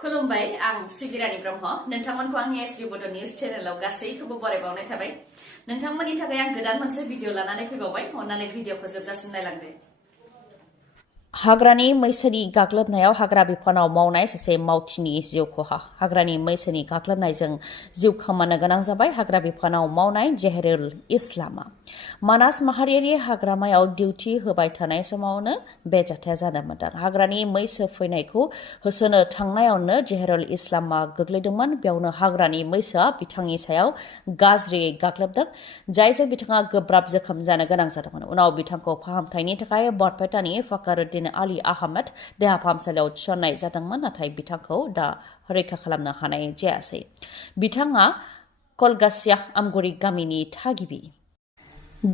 खुलुमबाय आं सिबि रानी ब्रह्म नोंथांमोनखौ आंनि एसबि बड' निउज चेनेलाव गासैखौबो बरायबावनाय थाबाय नोंथांमोननि थाखाय आं गोदान मोनसे भिडिअ लानानै फैबावबाय अन्नानै भिडिअखौ जोबजासिम नायलांदो हाग्रानि मैसोनि गाग्लोबनायाव हाग्रा बिफानाव मावनाय सासे मावथिनि जिउ खहा हाग्रानि मैसोनि गाग्लोबनायजों जिउ खोमानो गोनां जाबाय हाग्रा बिफानाव मावनाय जेहरुल इस्लामा मानास माहारियारि हाग्रामायाव डिउटि होबाय थानाय समावनो बे जाथाया जानो मोनदों हाग्रानि मैसो फैनायखौ होसोनो थांनायावनो जेहरुल इस्लामा गोग्लैदोंमोन बेयावनो हाग्रानि मैसोआ बिथांनि सायाव गाज्रियै गाग्लोबदों जायजों बिथाङा गोब्राब जोखोम जानो गोनां जादोंमोन उनाव बिथांखौ फाहामथायनि थाखाय बरपेटानि फकारुद्दिन आली आहमेद देहा फाहामसालियाव थिसननाय जादोंमोन नाथाय बिथांखौ दा रैखा खालामनो हानाय जायासै बिथाङा कलगासिया आमगुरि गामिनि थागिबि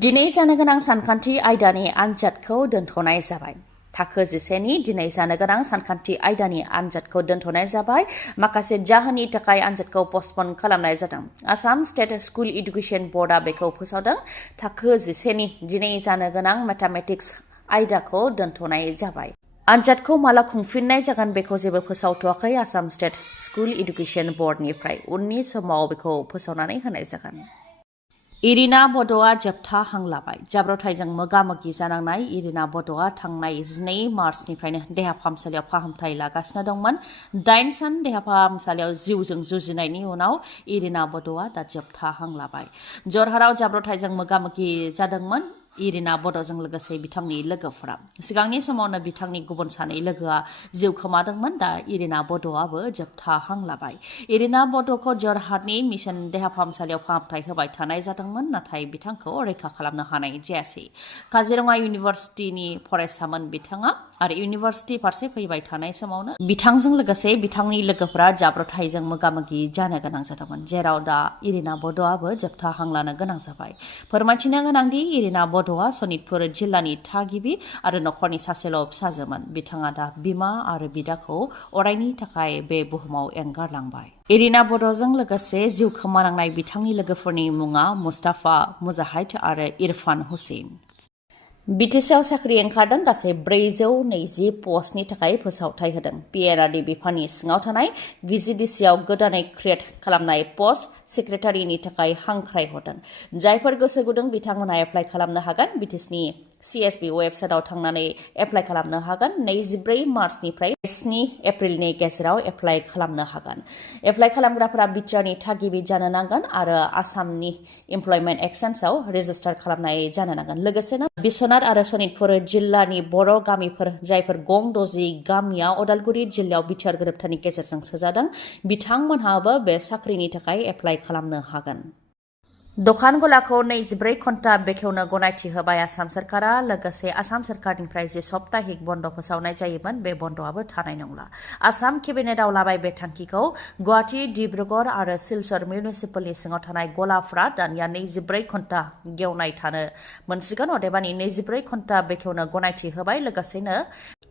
दिनै जानो गोनां सानखान्थि आयदानि आनजादखौ दोनथ'नाय जाबाय थाखो 11 नि दिनै जानो गोनां सानखान्थि आयदानि आनजादखौ दोनथ'नाय जाबाय माखासे जाहोननि थाखाय आनजादखौ पस्टपन खालामनाय जादों आसाम स्टेट स्कुल एडुकेशन बोर्डआ बेखौ फोसावदों थाखो 11 नि दिनै जानो गोनां मैथमेटिक्स आयदाखौ दोनथ'नाय जाबाय आनजादखौ माला खुंफिननाय जागोन बेखौ जेबो फोसावथ'वाखै आसाम स्टेट स्कुल एडुकेशन बोर्डनिफ्राय उननि समाव बेखौ फोसावनानै होनाय जागोन इरिना बड'आ जोबथा हां लाबाय जाब्रबथायजों मोगा-मोगि जानांनाय इरिना बड'आ थांनाय 22 मार्चनिफ्रायनो देहा फाहामसालियाव फाहामथाय लागासिनो दंमोन 8 सान देहा फाहामसालियाव जिउजों जुजिनायनि उनाव इरिना बड'आ दा जोबथा हां लाबाय जरहाटआव जाब्रबथायजों मोगा-मोगि जादोंमोन इरिना बड'जों लोगोसे बिथांनि लोगोफोरा सिगांनि समावनो बिथांनि गुबुन सानै लोगोआ जिउ खोमादोंमोन दा इरिना बड'आबो जोबथा हां लाबाय इरिना बड'खौ जरहाटनि मिशन देहा फाहामसालियाव फाहामथाय होबाय थानाय जादोंमोन नाथाय बिथांखौ रैखा खालामनो हानाय जायासै काजिरङा इउनिभार्सिटिनि फरायसामोन बिथाङा आरो इउनिभार्सिटि फारसे फैबाय थानाय समावनो बिथांजों लोगोसे बिथांनि लोगोफोरा जाब्रबथायजों मोगा-मोगि जानो गोनां जादोंमोन जेराव दा इरिना बड'आबो जोबथा हां लानो गोनां जाबाय फोरमायथिनो गोनांदि इरिना बड'आ सनितपुर जिल्लानि थागिबि आरो नखरनि सासेल' फिसाजोमोन बिथाङा दा बिमा आरो बिदाखौ अरायनि थाखाय बे बुहुमाव एंगारलांबाय इरिना बड'जों लोगोसे जिउ खोमानांनाय बिथांनि लोगोफोरनि मुङा मुस्ताफा मुजाहिद आरो इरफान हुसैन BTCआव साख्रि ओंखारदों गासै 420 पस्टनि थाखाय फोसावथाय होदों PNRD बिफाननि सिङाव थानाय VGDCआव गोदानै क्रिएट खालामनाय पस्ट सेक्रेटारिनि थाखाय हांख्राय हरदों जायफोर गोसो गुदुं बिथांमोनहा एप्लाइ खालामनो हागोन BTCनि CSB वेबसाइटआव थांनानै एप्लाइ खालामनो हागोन 24 मार्चनिफ्राय 7 एप्रिलनि गेजेराव एप्लाइ खालामनो हागोन एप्लाइ खालामग्राफोरा बिटिआरनि थागिबि जानो नांगोन आरो आसामनि एमप्लयमेन्ट एक्सचेन्जआव रेजिस्टार खालामनाय जानो नांगोन लोगोसेनो बिश्वनाथ आरो सनितपुर जिल्लानि बर' गामिफोर जायफोर गं 60 गामिया उदालगुरि जिल्लायाव बिटिआर गोरोबथानि गेजेरजों सोजादों बिथांमोनहाबो बे साख्रिनि थाखाय एप्लाइ खालामनो हागोन दखान गलाखौ 24 घन्टा बेखेवनो गनायथि होबाय आसाम सरकारा लोगोसे आसाम सरकारनिफ्राय जे सप्ताहिक बन्द फोसावनाय जायोमोन बे बन्दआबो थानाय नंला आसाम केबिनेटआव लाबाय बे थांखिखौ गुवाहाटी डिब्रुगड़ आरो सिलचर मिउनिसिपालनि सिङाव थानाय गलाफोरा दानिया 24 घन्टा गेवनाय थानो मोनसिगोन अदेबानि 24 घन्टा बेखेवनो गनायथि होबाय लोगोसेनो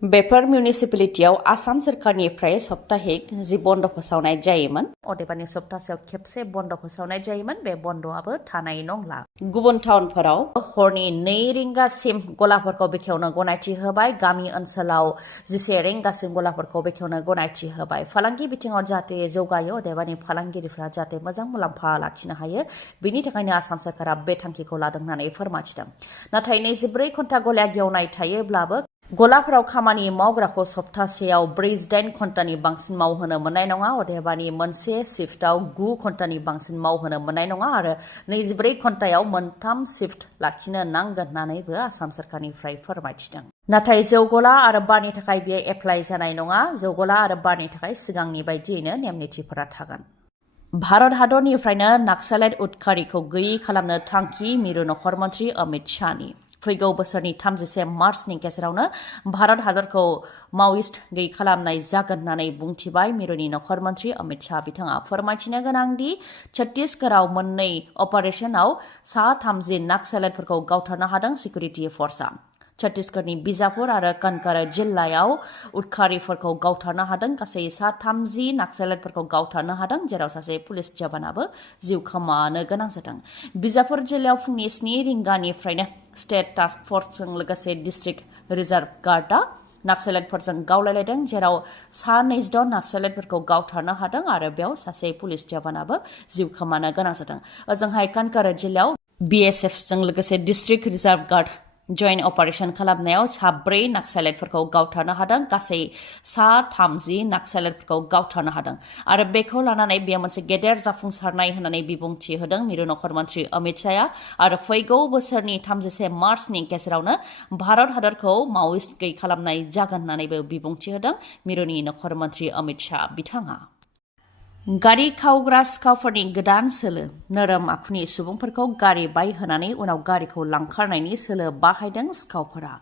बेफोर मिउनिसिपालिटियाव आसाम सरकारनिफ्राय सप्ताहिक जि बन्द फोसावनाय जायोमोन अदेबानि सप्तासेयाव खेबसे बन्द फोसावनाय जायोमोन बे बन्दआबो थानाय नंला गुबुन टाउनफोराव हरनि 2 रिंगासिम गलाफोरखौ बेखेवनो गनायथि होबाय गामि ओनसोलाव 11 रिंगासिम गलाफोरखौ बेखेवनो गनायथि होबाय फालांगि बिथिङाव जाहाथे जौगायो अदेबानि फालांगिरिफोरा जाहाथे मोजां मुलाम्फा लाखिनो हायो बेनि थाखायनो आसाम सरकारा बे थांखिखौ लादों होननानै फोरमायथिदों नाथाय 24 घन्टा गला गेवनाय थायोब्लाबो गलाफोराव खामानि मावग्राखौ सप्तासेयाव 48 घन्टानि बांसिन मावहोनो मोननाय नङा अदेबानि मोनसे शिफ्टआव 9 घन्टानि बांसिन मावहोनो मोननाय नङा आरो 24 घन्टायाव 3 शिफ्ट लाखिनो नांगोन होननानैबो आसाम सरकारनिफ्राय फोरमायथिदों नाथाय जौ गला आरो बारनि थाखाय बेयो एप्लाइ जानाय नङा जौ गला आरो बारनि थाखाय सिगांनि बायदियैनो नेम निथिफोरा थागोन भारत हादरनिफ्रायनो नाक्सालाइट उदखारिखौ गैयै खालामनो थांखि मिरु नखर मन्त्रि अमित शाहनि फैगौ बोसोरनि 31 मार्चनि गेजेरावनो भारत हादरखौ माओइस्ट गैयै खालामनाय जागोन होननानै बुंथिबाय मिरुनि नखर मन्त्रि अमित शाह बिथाङा फोरमायथिनो गोनांदि छत्तीसगढ़आव मोननै अपारेशनाव 30 नाक्सालाइटफोरखौ गावथारनो हादों सिकिउरिटि फर्सआ छत्तीसगढ़नि बिजापुर आरो कनकर जिल्लायाव उदखारिफोरखौ गावथारनो हादों गासै 30 नाक्सालाइटफोरखौ गावथारनो हादों जेराव सासे पुलिस जवानाबो जिउ खोमानो गोनां जादों बिजापुर जिल्लायाव फुंनि 7 रिंगानिफ्रायनो स्टेट टास्क फोर्सजों लोगोसे डिस्ट्रिक्ट रिजार्व गार्डआ नाक्सेलाइटफोरजों गावलायलायदों जेराव सा 22 नाक्सेलाइटफोरखौ गावथारनो हादों आरो बेयाव सासे पुलिस जवानाबो जिउ खोमानो गोनां जादों। ओजोंहाय कानकारा जिल्लायाव BSF जों लोगोसे district reserve guard joint operation खालामनायाव 4 नाक्सेलाइटफोरखौ गावथारनो हादों गासै 30 नाक्सेलाइटफोरखौ गावथारनो हादों आरो बेखौ लानानै बेयो मोनसे गेदेर जाफुंसारनाय होननानै बिबुंथि होदों मिरु नखर मन्त्रि अमित शाहआ आरो फैगौ बोसोरनि 31 मार्चनि गेजेरावनो भारत हादरखौ मावइस्ट गैयै खालामनाय जागोन होननानैबो बिबुंथि होदों मिरुनि नखर मन्त्रि अमित शाह बिथाङा। गारि खावग्रा सिखावफोरनि गोदान सोलो नोरोम आखुनि सुबुंफोरखौ गारि बायहोनानै उनाव गारिखौ लांखारनायनि सोलो बाहायदों सिखावफोरा।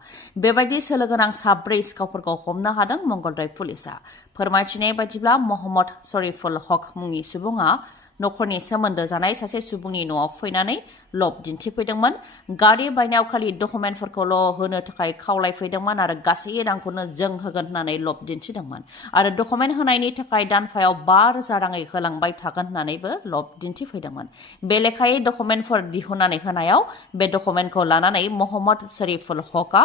बेबायदि सोलो गोनां 4 सिखावफोरखौ हमनो हादों मंगलदै पुलिसआ। फोरमायथिनाय बायदिब्ला मोहम्मद शरीफुल हक मुंनि सुबुङा नखरनि सोमोन्दो जानाय सासे सुबुंनि न'आव फैनानै लब दिन्थिफैदोंमोन। गारि बायनायाव खालि डकुमेन्टफोरखौल' होनो थाखाय खावलायफैदोंमोन आरो गासै रांखौनो जों होगोन होननानै लब दिन्थिदोंमोन आरो डकुमेन्ट होनायनि थाखाय दानफायाव 5,000 राङै होलांबाय थागोन होननानैबो लब दिन्थिफैदोंमोन। बे लेखायै डकुमेन्टफोर दिहुननानै होनायाव बे डकुमेन्टखौ लानानै मोहम्मद शरीफुल हकआ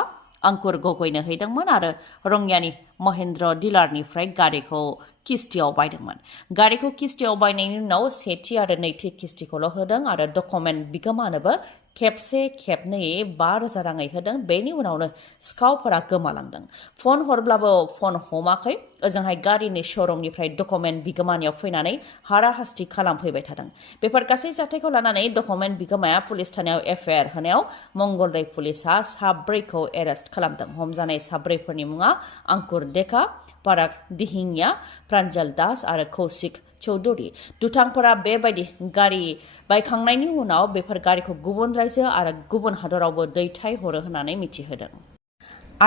अंकुर गगैनो हैदोंमोन आरो रंगियानि महेन्द्र डिलारनिफ्राय गारिखौ किस्तियाव बायदोंमोन। गारिखौ किस्तियाव बायनायनि उनाव सेथि आरो नैथि किस्तिखौल' होदों आरो डकुमेन्ट बिगोमानोबो खेबसे खेबनैयै 5,000 राङै होदों। बेनि उनावनो सिखावफोरा गोमालांदों। Phone हरब्लाबो phone हमाखै। ओजोंहाय गारिनि श'रुमनिफ्राय डकुमेन्ट बिगोमानियाव फैनानै हाराहास्ति खालामफैबाय थादों। बेफोर गासै जाथायखौ लानानै डकुमेन्ट बिगोमाया पुलिस थानायाव एफआइआर होनायाव मंगलदै पुलिसआ 4खौ एरेस्ट खालामदों। हमजानाय 4फोरनि मुङा अंकुर डेका, पाराग दिहिंगिया, प्रान्जल दास आरो कौशिक चौधुरी। दुथांफोरा बेबायदि गारि बायखांनायनि उनाव बेफोर गारिखौ गुबुन रायजो आरो गुबुन हादरावबो दैथायहरो होननानै मिथिहोदों।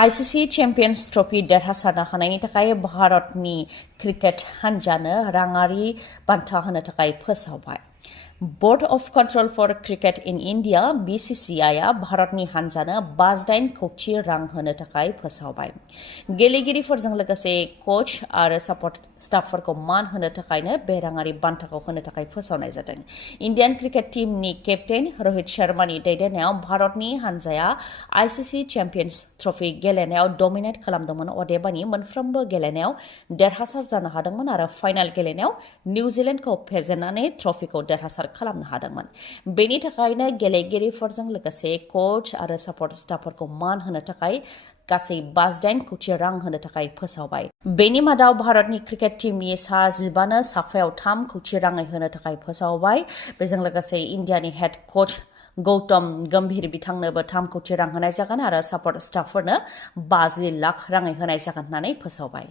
आईसीसी चेम्पियन्स ट्रफी देरहासारनो हानायनि थाखाय भारतनि क्रिकेट हानजानो राङारि बान्था होनो थाखाय फोसावबाय। Board of control for cricket in India BTCआव भारतनि हानजानो 58 कौटि रां होनो थाखाय फोसावबाय। गेलेगिरिफोरजों लोगोसे कोच आरो सापर्ट स्टाफफोरखौ मान होनो थाखायनो बे राङारि बान्थाखौ होनो थाखाय फोसावनाय जादों। इन्डियान क्रिकेट टीमनि केप्टेन रोहित शर्मानि दैदेननायाव भारतनि हानजाया आईसीसी चेम्पियन्स ट्रफी गेलेनायाव डमिनेट खालामदोंमोन। अदेबानि मोनफ्रोमबो गेलेनायाव देरहासार जानो हादोंमोन आरो फाइनाल गेलेनायाव निउजिलेन्डखौ फेजेननानै ट्रफीखौ देरहासार खालामनो हादोंमोन। बेनि थाखायनो गेलेगिरिफोरजों लोगोसे कोच आरो सापर्ट स्टाफफोरखौ मान होनो थाखाय गासै 58 कौटि रां होनो थाखाय फोसावबाय। बेनि मादाव भारतनि क्रिकेट टीमनि 15नो साफायाव 3 कौटि राङै होनो थाखाय फोसावबाय। बेजों लोगोसे इन्डियानि हेड कोच गौतम गम्भीर बिथांनोबो 3 कौटि रां होनाय जागोन आरो सापर्ट स्टाफफोरनो 50 लाख राङै होनाय जागोन होननानै फोसावबाय।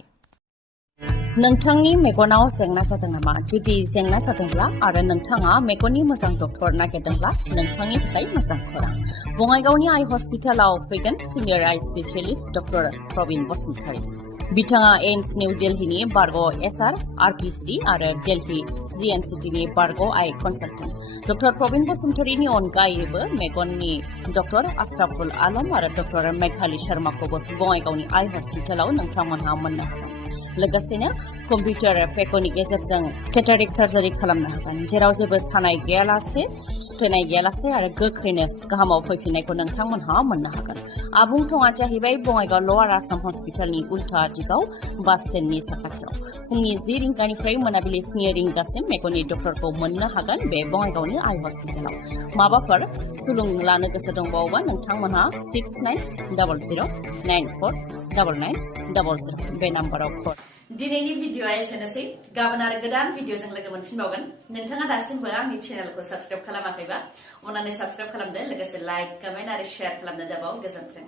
नोंथांनि मेगनाव जेंना जादों नामा? जुदि जेंना जादोंब्ला आरो नोंथाङा मेगननि मोजां डक्टर नागिरदोंब्ला नोंथांनि थाखाय मोजां खौरां। बङाइगावनि आइ हस्पिटालाव फैगोन सिनियर आइ स्पेशलिस्ट डक्टर प्रबिन बसुमतारी। बिथाङा एम्स निउ दिल्लीनि बारग' SR, RPC आरो दिल्ली GNCTनि बारग' आइ कनसाल्टेन्ट। डक्टर प्रबिन बसुमतारीनि अनगायैबो मेगननि डक्टर आशराफुल आलम आरो डक्टर मेघाली शर्माखौबो बङाइगावनि आइ हस्पिटालाव नोंथांमोनहा मोननो हागोन। लोगोसेनो कम्पिउटार पेकनि गेजेरजों केटारेक्ट सार्जारि खालामनो हागोन, जेराव जेबो सानाय गैयालासे, सुथेनाय गैयालासे आरो गोख्रैनो गाहामाव फैफिननायखौ नोंथांमोनहा मोननो हागोन। आबुं थङा जाहैबाय बङाइगाव लवार आसाम हस्पिटालनि उल्था दिगाव बास स्टेन्डनि साखाथियाव। फुंनि 10 रिंगानिफ्राय मोनाबिलि 3 रिंगासिम मेगननि डक्टरखौ मोननो हागोन बे बङाइगावनि आइ हस्पिटालाव। माबाफोर सुलुं लानो गोसो दंबावोबा नोंथांमोनहा 6900949900 बे नाम्बाराव कल। दिनैनि भिडिअआ एसेनोसै। गाबोन आरो गोदान भिडिअजों लोगो मोनफिनबावगोन। नोंथाङा दासिमबो आंनि चेनेलखौ साबस्क्राइब खालामाखैबा अन्नानै साबस्क्राइब खालामदो, लोगोसे लाइक, कमेन्ट आरो शेयार खालामनो दाबाव। गोजोन्थों।